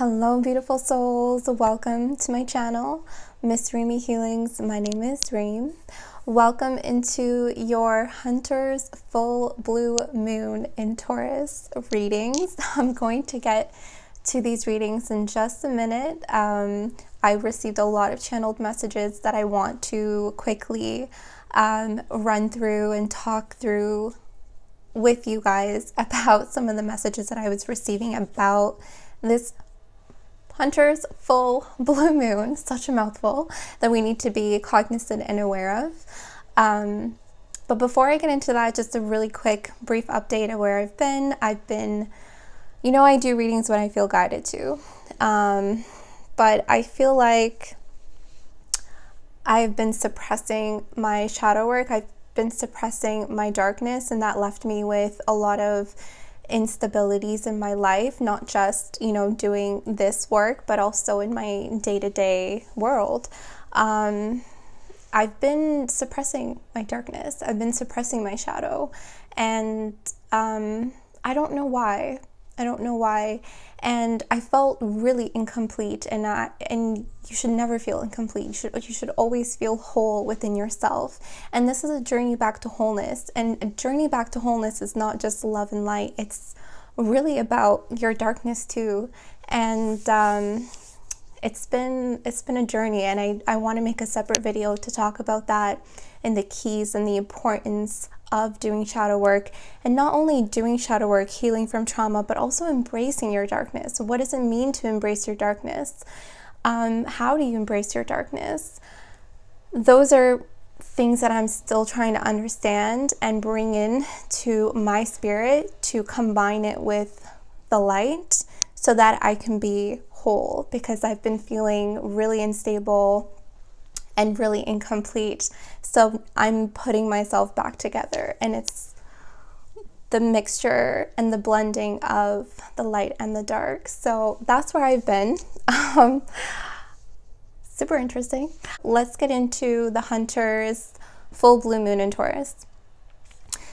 Hello, beautiful souls. Welcome to my channel, Miss Reemi Healings. My name is Reem. Welcome into your Hunter's Full Blue Moon in Taurus readings. I'm going to get to these readings in just a minute. I received a lot of channeled messages that I want to quickly run through and talk through with you guys about some of the messages that I was receiving about this Hunter's full blue moon, such a mouthful, that we need to be cognizant and aware of. But before I get into that, just a really quick, brief update of where I've been. I do readings when I feel guided to. But I feel like I've been suppressing my shadow work. I've been suppressing my darkness, and that left me with a lot of instabilities in my life, not just, doing this work, but also in my day-to-day world. I've been suppressing my darkness. I've been suppressing my shadow, and I don't know why. And I felt really incomplete, and you should never feel incomplete. You should always feel whole within yourself. And this is a journey back to wholeness. And a journey back to wholeness is not just love and light. It's really about your darkness too. And it's been a journey, and I want to make a separate video to talk about that and the keys and the importance of doing shadow work, and not only doing shadow work, healing from trauma, but also embracing your darkness. What does it mean to embrace your darkness? How do you embrace your darkness? Those are things that I'm still trying to understand and bring in to my spirit to combine it with the light so that I can be whole, because I've been feeling really unstable and really incomplete. So I'm putting myself back together, and it's the mixture and the blending of the light and the dark. So that's where I've been. Super interesting. Let's get into the Hunter's full blue moon in Taurus.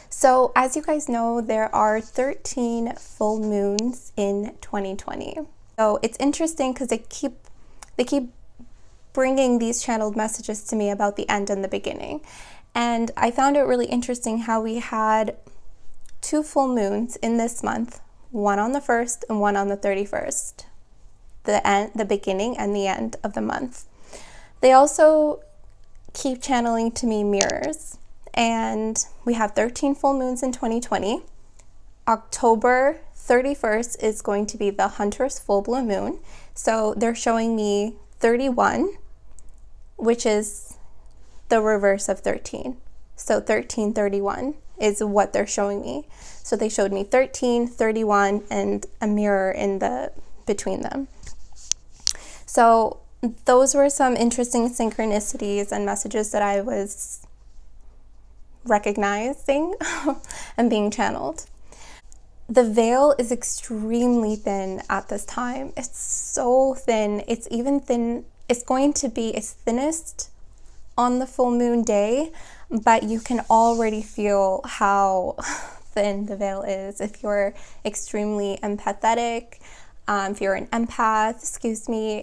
So as you guys know, there are 13 full moons in 2020. So it's interesting because they keep bringing these channeled messages to me about the end and the beginning. And I found it really interesting how we had 2 full moons in this month, one on the 1st and one on the 31st, the beginning and the end of the month. They also keep channeling to me mirrors, and we have 13 full moons in 2020. October 31st is going to be the Hunter's full blue moon. So they're showing me 31, which is the reverse of 13. So 1331 is what they're showing me. So they showed me 13, 31, and a mirror in the between them. So those were some interesting synchronicities and messages that I was recognizing and being channeled. The veil is extremely thin at this time. It's so thin. It's even thin. It's going to be its thinnest on the full moon day, but you can already feel how thin the veil is. If you're extremely empathetic, if you're an empath,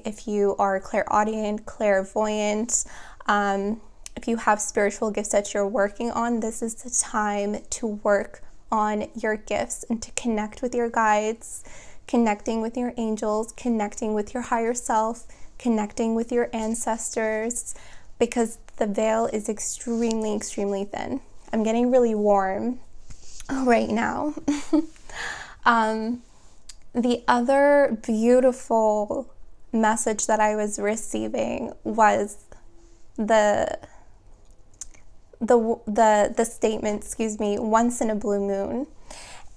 if you are clairaudient, clairvoyant, if you have spiritual gifts that you're working on, this is the time to work on your gifts and to connect with your guides, connecting with your angels, connecting with your higher self, connecting with your ancestors, because the veil is extremely, extremely thin. I'm getting really warm right now. The other beautiful message that I was receiving was the statement, once in a blue moon.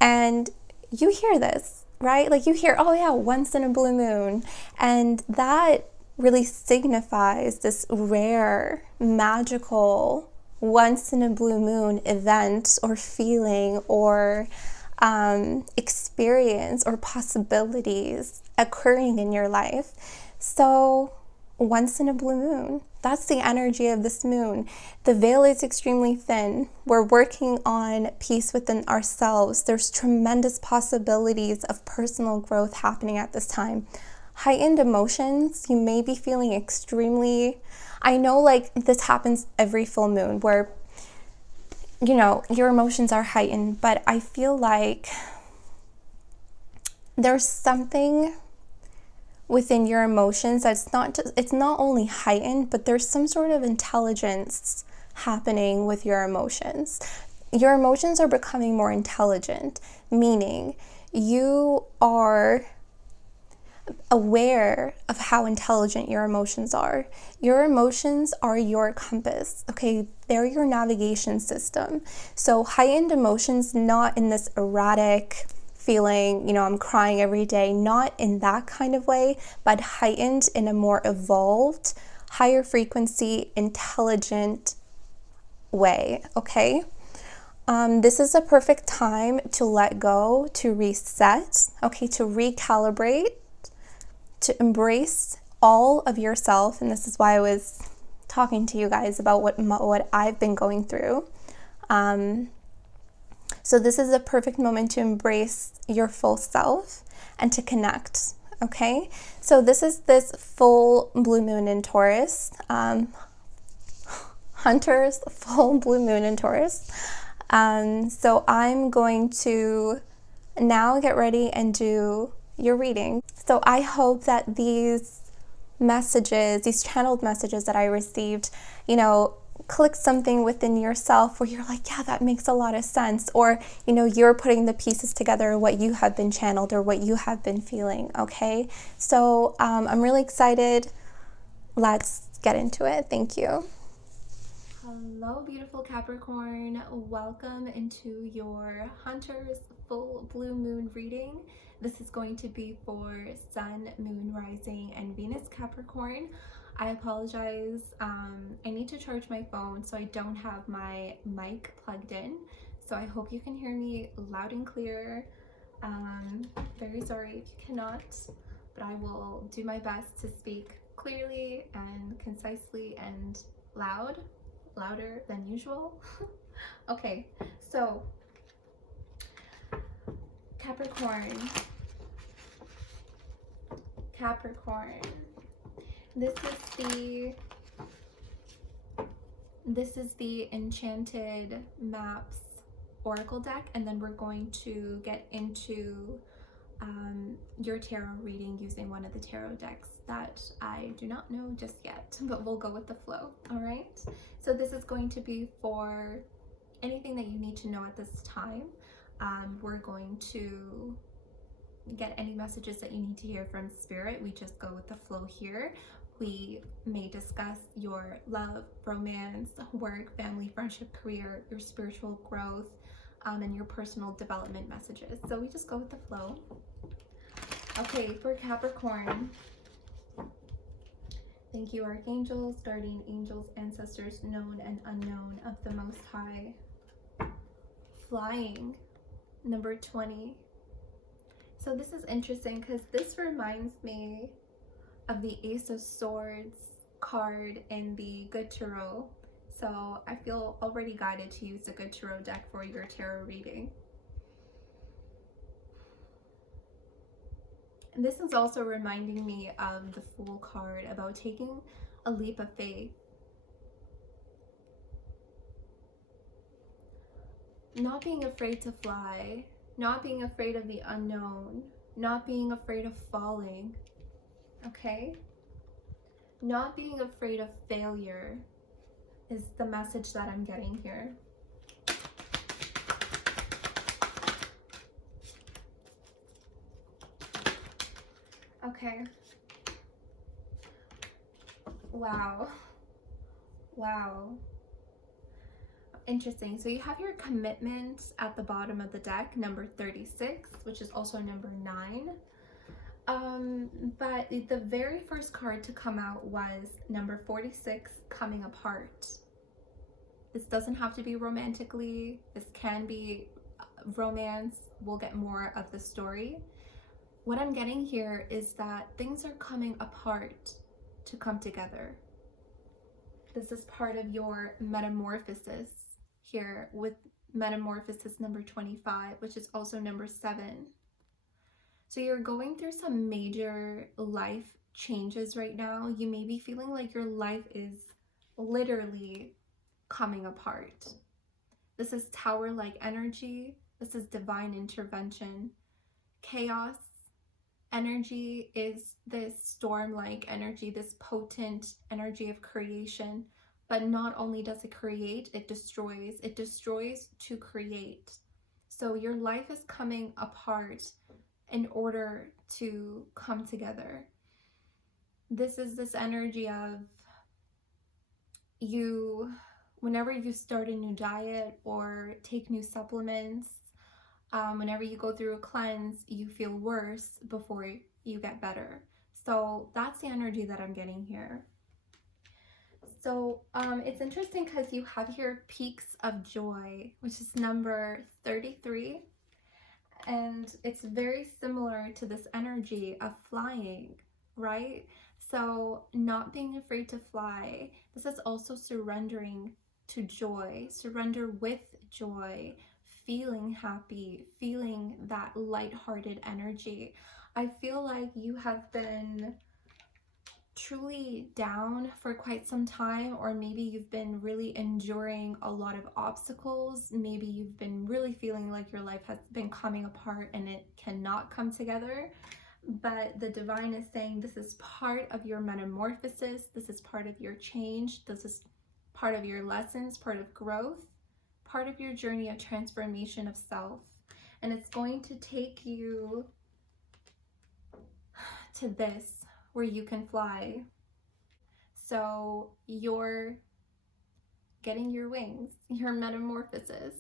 And you hear this, right? Like you hear, oh yeah, once in a blue moon. And that really signifies this rare, magical, once in a blue moon event or feeling or experience or possibilities occurring in your life. So once in a blue moon, that's the energy of this moon. The veil is extremely thin. We're working on peace within ourselves. There's tremendous possibilities of personal growth happening at this time. heightened emotions. You may be feeling extremely, I know like this happens every full moon where, you know, your emotions are heightened, but I feel like there's something within your emotions that's not just, it's not only heightened, but there's some sort of intelligence happening with your emotions. Your emotions are becoming more intelligent, meaning you are aware of how intelligent your emotions are. Your emotions are your compass, okay? They're your navigation system. So heightened emotions, not in this erratic feeling, you know, I'm crying every day, not in that kind of way, but heightened in a more evolved, higher frequency, intelligent way, okay? This is a perfect time to let go, to reset, okay, to recalibrate, to embrace all of yourself. And this is why I was talking to you guys about what I've been going through. So this is a perfect moment to embrace your full self and to connect. Okay, so this is this full blue moon in Taurus. Hunters, full blue moon in Taurus. So I'm going to now get ready and do your reading. So I hope that these messages, these channeled messages that I received, you know, click something within yourself where you're like, yeah, that makes a lot of sense. Or, you know, you're putting the pieces together, what you have been channeled or what you have been feeling, okay? So I'm really excited. Let's get into it. Thank you. Hello, beautiful Capricorn. Welcome into your Hunter's full blue moon reading. This is going to be for Sun, Moon, Rising, and Venus Capricorn. I apologize. I need to charge my phone, so I don't have my mic plugged in. So I hope you can hear me loud and clear. Very sorry if you cannot, but I will do my best to speak clearly and concisely and louder than usual. Okay, so Capricorn, this is the Enchanted Maps Oracle deck, and then we're going to get into your tarot reading using one of the tarot decks that I do not know just yet, but we'll go with the flow. All right, so this is going to be for anything that you need to know at this time. We're going to get any messages that you need to hear from spirit. We just go with the flow here. We may discuss your love, romance, work, family, friendship, career, your spiritual growth, and your personal development messages. So we just go with the flow. Okay, for Capricorn, thank you, archangels, guardian angels, ancestors, known and unknown of the Most High. Flying, number 20. So this is interesting because this reminds me of the Ace of Swords card in the Good Tarot. So I feel already guided to use the Good Tarot deck for your tarot reading. And this is also reminding me of the Fool card about taking a leap of faith. Not being afraid to fly, not being afraid of the unknown, not being afraid of falling, okay? Not being afraid of failure is the message that I'm getting here. Okay. Wow. Interesting. So you have your commitment at the bottom of the deck, number 36, which is also number 9. But the very first card to come out was number 46, coming apart. This doesn't have to be romantically. This can be romance. We'll get more of the story. What I'm getting here is that things are coming apart to come together. This is part of your metamorphosis here with metamorphosis number 25, which is also number 7. So you're going through some major life changes right now. You may be feeling like your life is literally coming apart. This is tower-like energy. This is divine intervention. Chaos energy is this storm-like energy, this potent energy of creation. But not only does it create, it destroys. It destroys to create. So your life is coming apart in order to come together. This is this energy of you, whenever you start a new diet or take new supplements, whenever you go through a cleanse, you feel worse before you get better. So that's the energy that I'm getting here. So it's interesting because you have here peaks of joy, which is number 33. And it's very similar to this energy of flying, right? So not being afraid to fly. This is also surrendering to joy, surrender with joy, feeling happy, feeling that lighthearted energy. I feel like you have been truly down for quite some time, or maybe you've been really enduring a lot of obstacles. Maybe you've been really feeling like your life has been coming apart and it cannot come together. But the divine is saying this is part of your metamorphosis. This is part of your change. This is part of your lessons, part of growth, part of your journey of transformation of self. And it's going to take you to this, where you can fly. So you're getting your wings, your metamorphosis,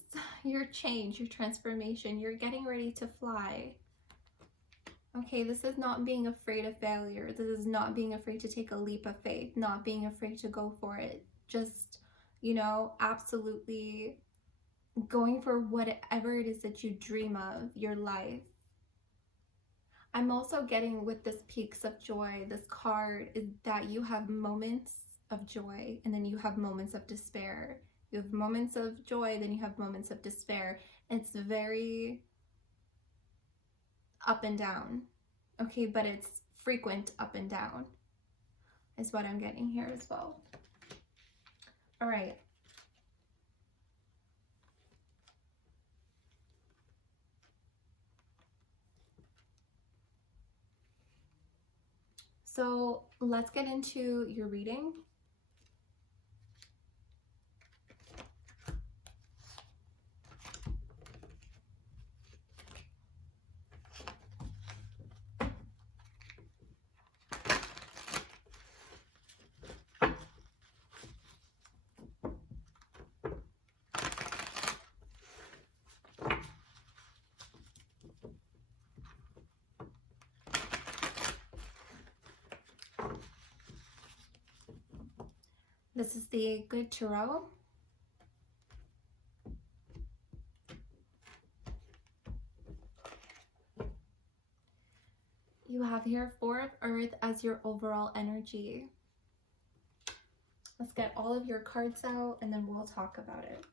your change, your transformation. You're getting ready to fly. Okay, this is not being afraid of failure. This is not being afraid to take a leap of faith, not being afraid to go for it. Just, absolutely going for whatever it is that you dream of, your life. I'm also getting with this peaks of joy, this card, is that you have moments of joy and then you have moments of despair. You have moments of joy, then you have moments of despair. It's very up and down, okay, but it's frequent up and down is what I'm getting here as well. All right. So let's get into your reading. This is the Good Tarot. You have here Four of Earth as your overall energy. Let's get all of your cards out and then we'll talk about it.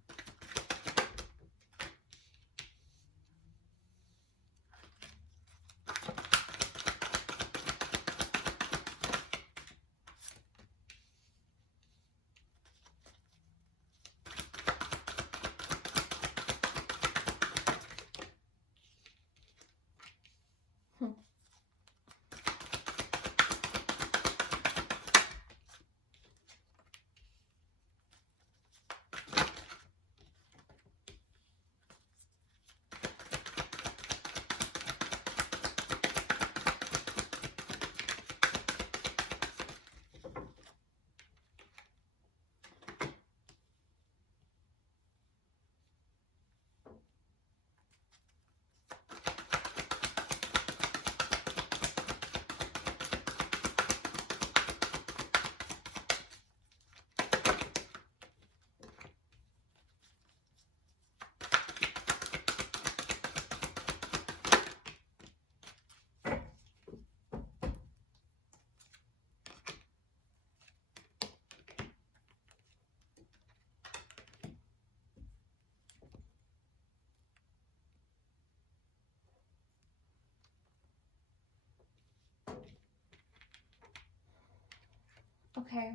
Okay.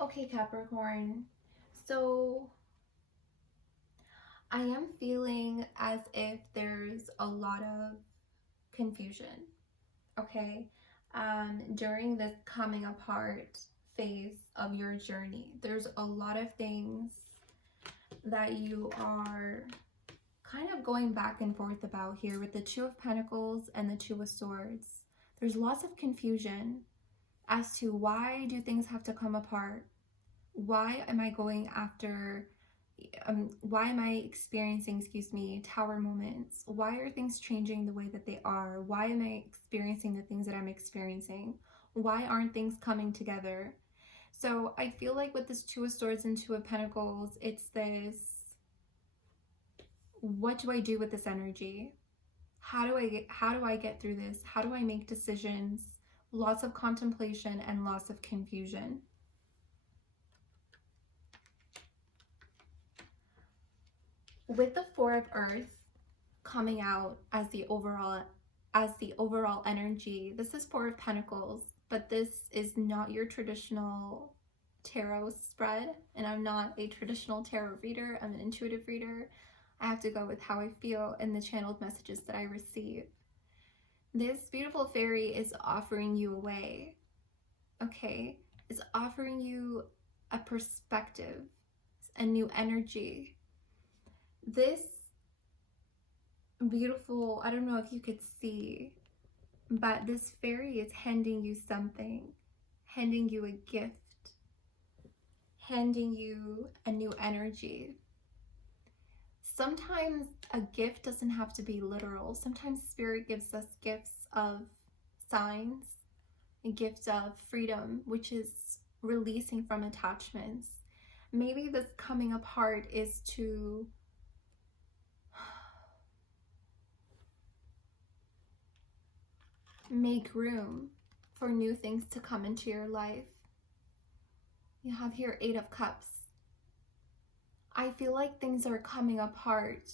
Okay, Capricorn. So I am feeling as if there's a lot of confusion, okay, during this coming apart phase of your journey. There's a lot of things that you are kind of going back and forth about here with the Two of Pentacles and the Two of Swords. There's lots of confusion as to why do things have to come apart? Why am I going after, why am I experiencing, tower moments? Why are things changing the way that they are? Why am I experiencing the things that I'm experiencing? Why aren't things coming together? So I feel like with this Two of Swords and Two of Pentacles, it's this, what do I do with this energy? How do I get through this? How do I make decisions? Lots of contemplation and lots of confusion. With the Four of Earth coming out as the overall energy, this is Four of Pentacles, but this is not your traditional tarot spread, and I'm not a traditional tarot reader. I'm an intuitive reader. I have to go with how I feel and the channeled messages that I receive. This beautiful fairy is offering you a way, okay? It's offering you a perspective, a new energy. This beautiful, I don't know if you could see, but this fairy is handing you something, handing you a gift, handing you a new energy. Sometimes a gift doesn't have to be literal. Sometimes spirit gives us gifts of signs, a gift of freedom, which is releasing from attachments. Maybe this coming apart is to make room for new things to come into your life. You have here Eight of Cups. I feel like things are coming apart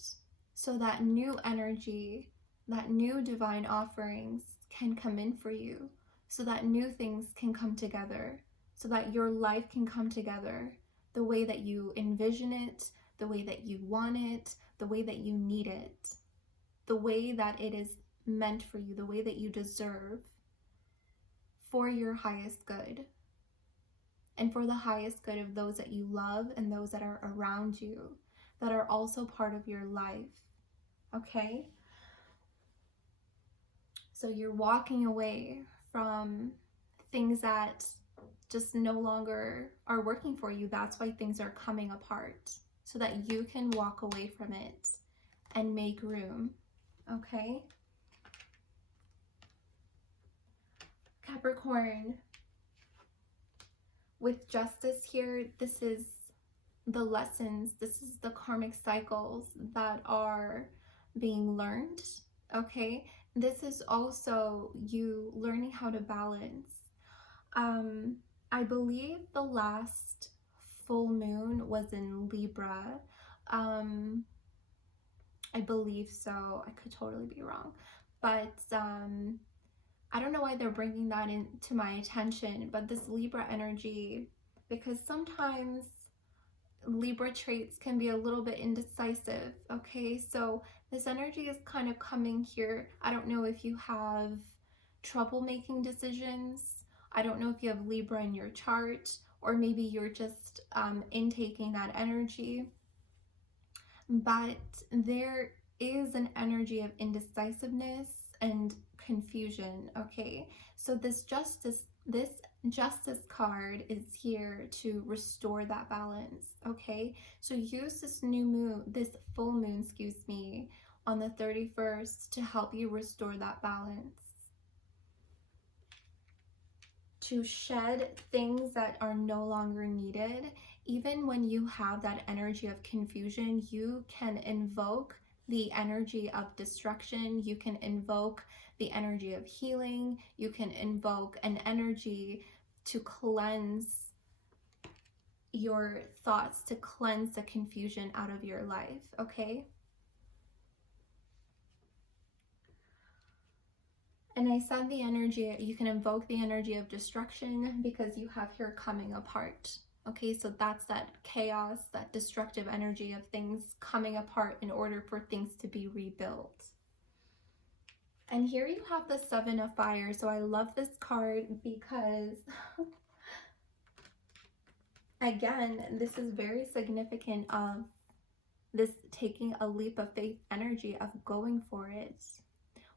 so that new energy, that new divine offerings can come in for you, so that new things can come together, so that your life can come together the way that you envision it, the way that you want it, the way that you need it, the way that it is meant for you, the way that you deserve, for your highest good and for the highest good of those that you love and those that are around you, that are also part of your life, okay? So you're walking away from things that just no longer are working for you. That's why things are coming apart, so that you can walk away from it and make room, okay? Capricorn, with Justice here, this is the lessons, this is the karmic cycles that are being learned, okay? This is also you learning how to balance. I believe the last full moon was in Libra. I believe so. I could totally be wrong. But I don't know why they're bringing that into my attention, but this Libra energy, because sometimes Libra traits can be a little bit indecisive, okay? So this energy is kind of coming here. I don't know if you have trouble making decisions. I don't know if you have Libra in your chart, or maybe you're just intaking that energy. But there is an energy of indecisiveness and confusion, okay? So this justice card is here to restore that balance, okay? So use this new moon, this full moon, on the 31st to help you restore that balance, to shed things that are no longer needed. Even when you have that energy of confusion, you can invoke the energy of destruction. You can invoke the energy of healing. You can invoke an energy to cleanse your thoughts, to cleanse the confusion out of your life, okay? And I said the energy, you can invoke the energy of destruction because you have here coming apart. Okay, so that's that chaos, that destructive energy of things coming apart in order for things to be rebuilt. And here you have the Seven of Fire. So I love this card because, again, this is very significant of this taking a leap of faith energy of going for it.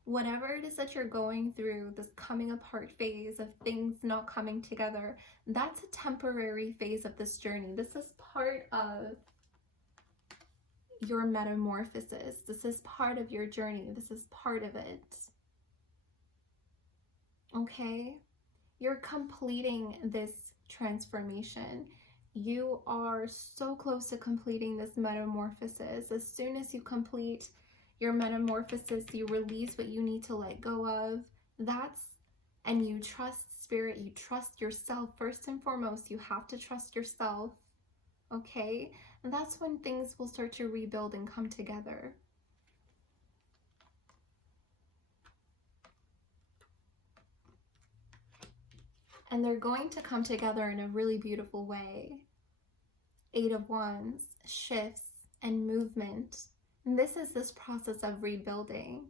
Whatever it is that you're going through, this coming apart phase of things not coming together, that's a temporary phase of this journey. This is part of your metamorphosis. This is part of your journey. This is part of it. Okay? You're completing this transformation. You are so close to completing this metamorphosis. As soon as you complete your metamorphosis, you release what you need to let go of. And you trust spirit, you trust yourself. First and foremost, you have to trust yourself, okay? And that's when things will start to rebuild and come together. And they're going to come together in a really beautiful way. Eight of Wands, shifts and movement. And this is this process of rebuilding.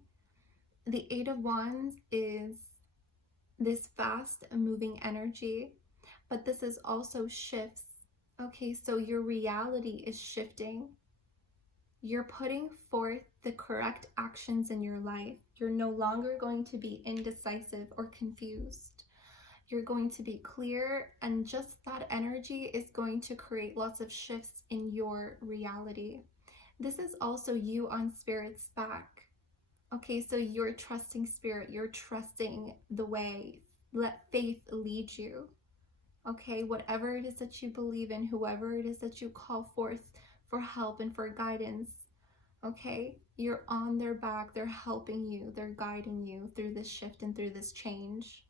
The Eight of Wands is this fast moving energy, but this is also shifts. Okay, so your reality is shifting. You're putting forth the correct actions in your life. You're no longer going to be indecisive or confused. You're going to be clear, and just that energy is going to create lots of shifts in your reality. This is also you on spirit's back. Okay, so you're trusting spirit, you're trusting the way. Let faith lead you. Okay, whatever it is that you believe in, whoever it is that you call forth for help and for guidance, okay, you're on their back, they're helping you, they're guiding you through this shift and through this change.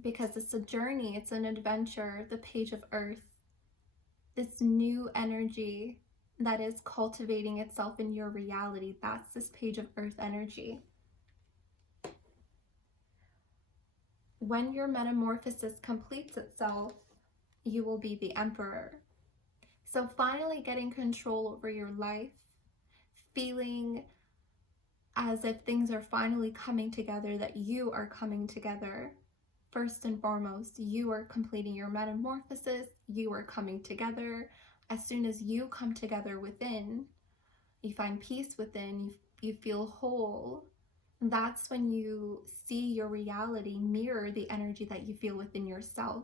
Because it's a journey, it's an adventure, the Page of Earth, this new energy that is cultivating itself in your reality. That's this Page of Earth energy. When your metamorphosis completes itself, you will be the Emperor. So finally getting control over your life, feeling as if things are finally coming together, that you are coming together. First and foremost, you are completing your metamorphosis, you are coming together. As soon as you come together within, you find peace within, you feel whole. That's when you see your reality mirror the energy that you feel within yourself.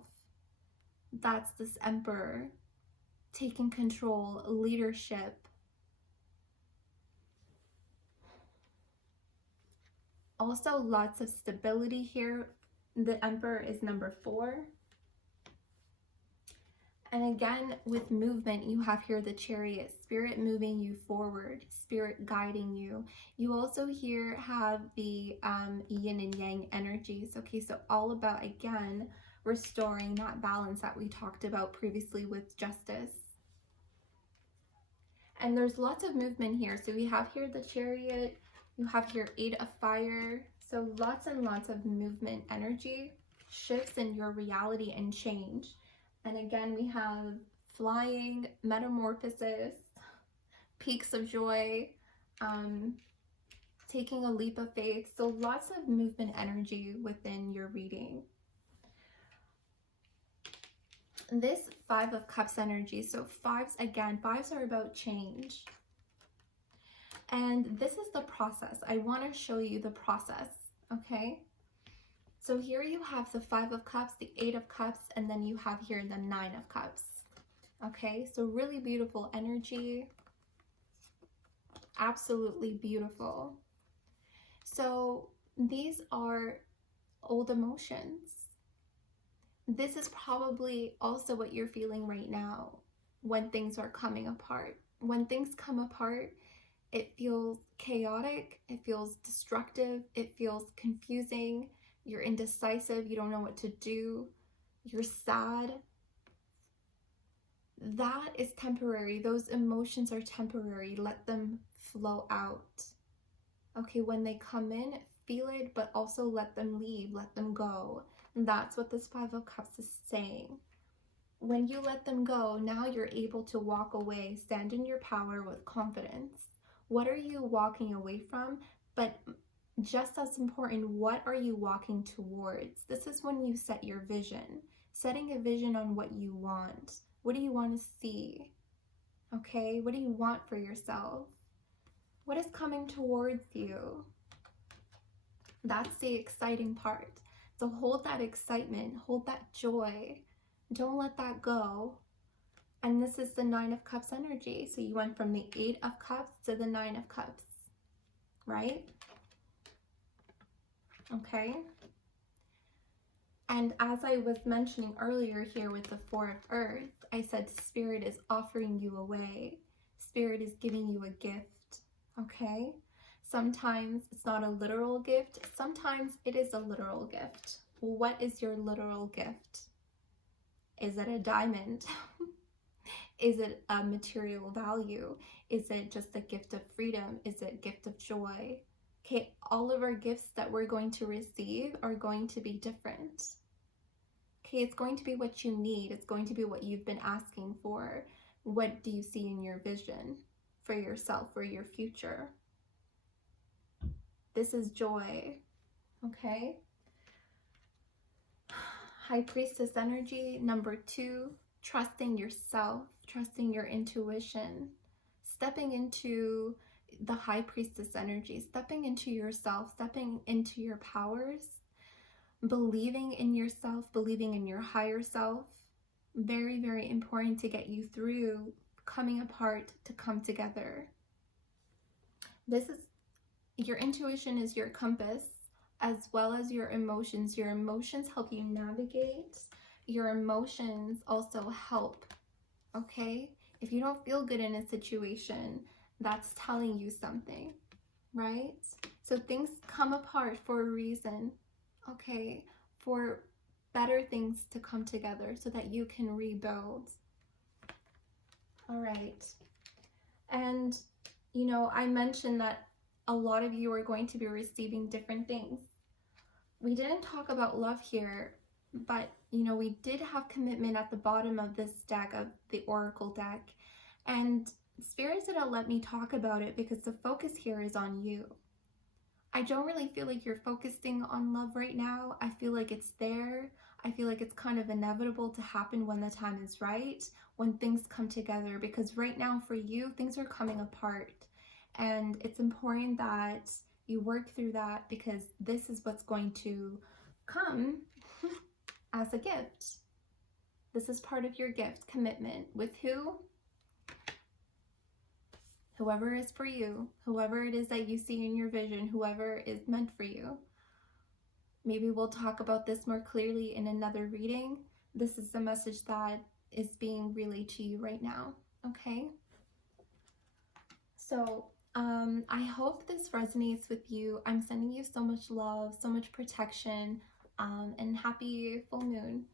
That's this Emperor taking control, leadership. Also lots of stability here. The Emperor is number 4. And again, with movement, you have here the Chariot, spirit moving you forward, spirit guiding you. You also here have the yin and yang energies. Okay, so all about, again, restoring that balance that we talked about previously with Justice. And there's lots of movement here. So we have here the Chariot, you have here 8 of Fire. So lots and lots of movement energy, shifts in your reality and change. And again, we have flying, metamorphosis, peaks of joy, taking a leap of faith. So lots of movement energy within your reading. This 5 of Cups energy. So fives are about change. And this is the process. I want to show you the process, okay? So here you have the 5 of Cups, the 8 of Cups, and then you have here the 9 of Cups. Okay, so really beautiful energy. Absolutely beautiful. So these are old emotions. This is probably also what you're feeling right now when things are coming apart. When things come apart, it feels chaotic, it feels destructive, it feels confusing. You're indecisive, you don't know what to do, you're sad. That is temporary. Those emotions are temporary. Let them flow out. Okay, when they come in, feel it, but also let them leave, let them go. And that's what this Five of Cups is saying. When you let them go, now you're able to walk away, stand in your power with confidence. What are you walking away from? But just as important, what are you walking towards? This is when you set your vision, setting a vision on what you want. What do you want to see? Okay, what do you want for yourself? What is coming towards you? That's the exciting part. So hold that excitement, hold that joy. Don't let that go. And this is the Nine of Cups energy. So you went from the Eight of Cups to the Nine of Cups, right? Okay. And as I was mentioning earlier here with the Four of Earth, I said Spirit is offering you away. Spirit is giving you a gift, okay? Sometimes it's not a literal gift. Sometimes it is a literal gift. What is your literal gift? Is it a diamond? Is it a material value? Is it just a gift of freedom? Is it a gift of joy? Okay, all of our gifts that we're going to receive are going to be different. Okay, it's going to be what you need. It's going to be what you've been asking for. What do you see in your vision for yourself, for your future? This is joy, okay? High Priestess energy, number 2, trusting yourself, trusting your intuition, stepping into the High Priestess energy, stepping into yourself, stepping into your powers, believing in yourself, believing in your higher self. Very, very important to get you through coming apart to come together. This is, your intuition is your compass, as well as your emotions. Your emotions help you navigate. Your emotions also help, okay? If you don't feel good in a situation, that's telling you something, right? So things come apart for a reason, okay? For better things to come together so that you can rebuild. All right. And, you know, I mentioned that a lot of you are going to be receiving different things. We didn't talk about love here, but, you know, we did have commitment at the bottom of this deck, of the Oracle deck. And Spirit didn't let me talk about it because the focus here is on you. I don't really feel like you're focusing on love right now. I feel like it's there. I feel like it's kind of inevitable to happen when the time is right, when things come together, because right now for you, things are coming apart. And it's important that you work through that, because this is what's going to come as a gift. This is part of your gift, commitment. With who? Whoever is for you, whoever it is that you see in your vision, whoever is meant for you. Maybe we'll talk about this more clearly in another reading. This is the message that is being relayed to you right now, okay? So I hope this resonates with you. I'm sending you so much love, so much protection, and happy full moon.